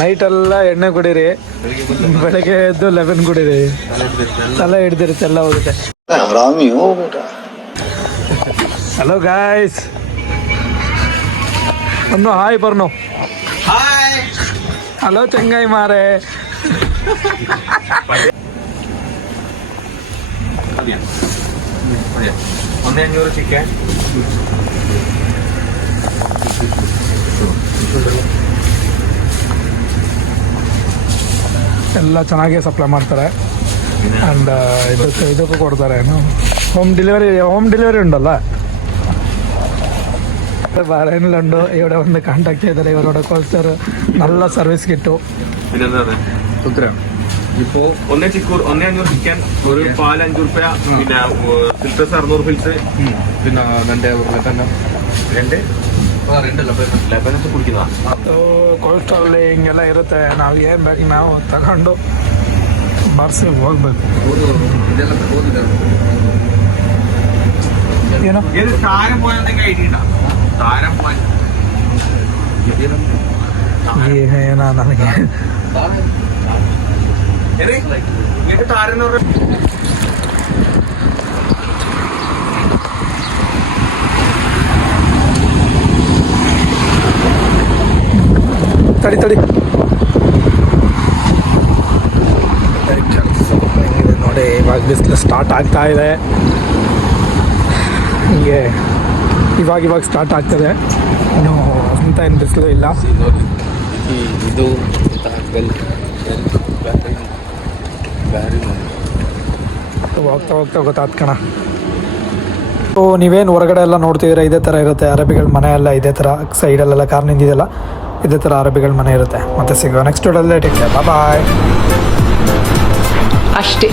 ನೈಟೆಲ್ಲ ಎಣ್ಣೆ ಕುಡೀರಿ, ಬೆಳಗ್ಗೆ ಎದ್ದು 11 ಕುಡೀರಿ, ತಲೆ ಹಿಡ್ದಿರುತ್ತೆ, ಎಲ್ಲ ಹೋಗುತ್ತೆ. ಹಲೋ ಗಾಯ್ಸ್, ಒಂದು ಹಾಯ್ ಬರ್ನು. ಹಲೋ ಚೆಂಗಾಯಿ ಮಾರೆ. ಒಂದೇ 500 ಚಿಕನ್. ಎಲ್ಲ ಚೆನ್ನಾಗೇ ಸಪ್ಲೈ ಮಾಡ್ತಾರೆ. ಆ್ಯಂಡ್ ಇದಕ್ಕೂ ಕೊಡ್ತಾರೆ, ಏನು ಹೋಮ್ ಡೆಲಿವರಿ ഉണ്ടല്ല. പറയുന്നുണ്ട് ഇവിടെ വന്ന് കോൺടാക്ട് ചെയ്തത്, ഇവരോട് കുറച്ചൊരു നല്ല സർവീസ് കിട്ടും. ഇപ്പോൾ 500 ചിക്കൻ, ഒരു പാൽ 5 രൂപ, പിന്നെ ഫിൽറ്റേഴ്സ് 600 ഫിൽറ്റർ, പിന്നെ എൻ്റെ തന്നെ ಲೆಬನಸ್ ಕುಡಿದ. ಕೊಲೆಸ್ಟ್ರಾಲ್ ಹಿಂಗೆಲ್ಲ ಇರುತ್ತೆ. ನಾವು ತಗೊಂಡು ಬಾರಿಸಿ ಹೋಗ್ಬೇಕು. ಏನೋ താരം പോയതൊക്കെ ഐഡിയ താരം ಏನೋ ನನಗೆ താരം ತಡಿ ನೋಡಿ, ಇವಾಗ ಬಿಸಿಲು ಸ್ಟಾರ್ಟ್ ಆಗ್ತಾ ಇದೆ. ಹೀಗೆ ಇವಾಗ ಸ್ಟಾರ್ಟ್ ಆಗ್ತದೆ. ಇನ್ನು ಅಂತ ಏನು ಬಿಸಿಲು ಇಲ್ಲ. ಇದು ಹೋಗ್ತಾ ಗೊತ್ತಾತ್ ಕಣ. ಸೊ ನೀವೇನು ಹೊರಗಡೆ ಎಲ್ಲ ನೋಡ್ತಿದ್ದೀರಾ, ಇದೇ ಥರ ಇರುತ್ತೆ. ಅರಬಿಗಳ ಮನೆ ಎಲ್ಲ ಇದೇ ಥರ ಸೈಡಲ್ಲೆಲ್ಲ ಕಾರ್ ನಿಂತಿದೆಯಲ್ಲ, ಇದೇ ಥರ ಅರಬಿಗಳ ಮನೆ ಇರುತ್ತೆ. ಮತ್ತೆ ಸಿಗುವ ನೆಕ್ಸ್ಟ್ ವಿಡಿಯೋದಲ್ಲಿ. ಟೇಕ್ ಕೇರ್, ಬಾಯ್. ಅಷ್ಟೇ.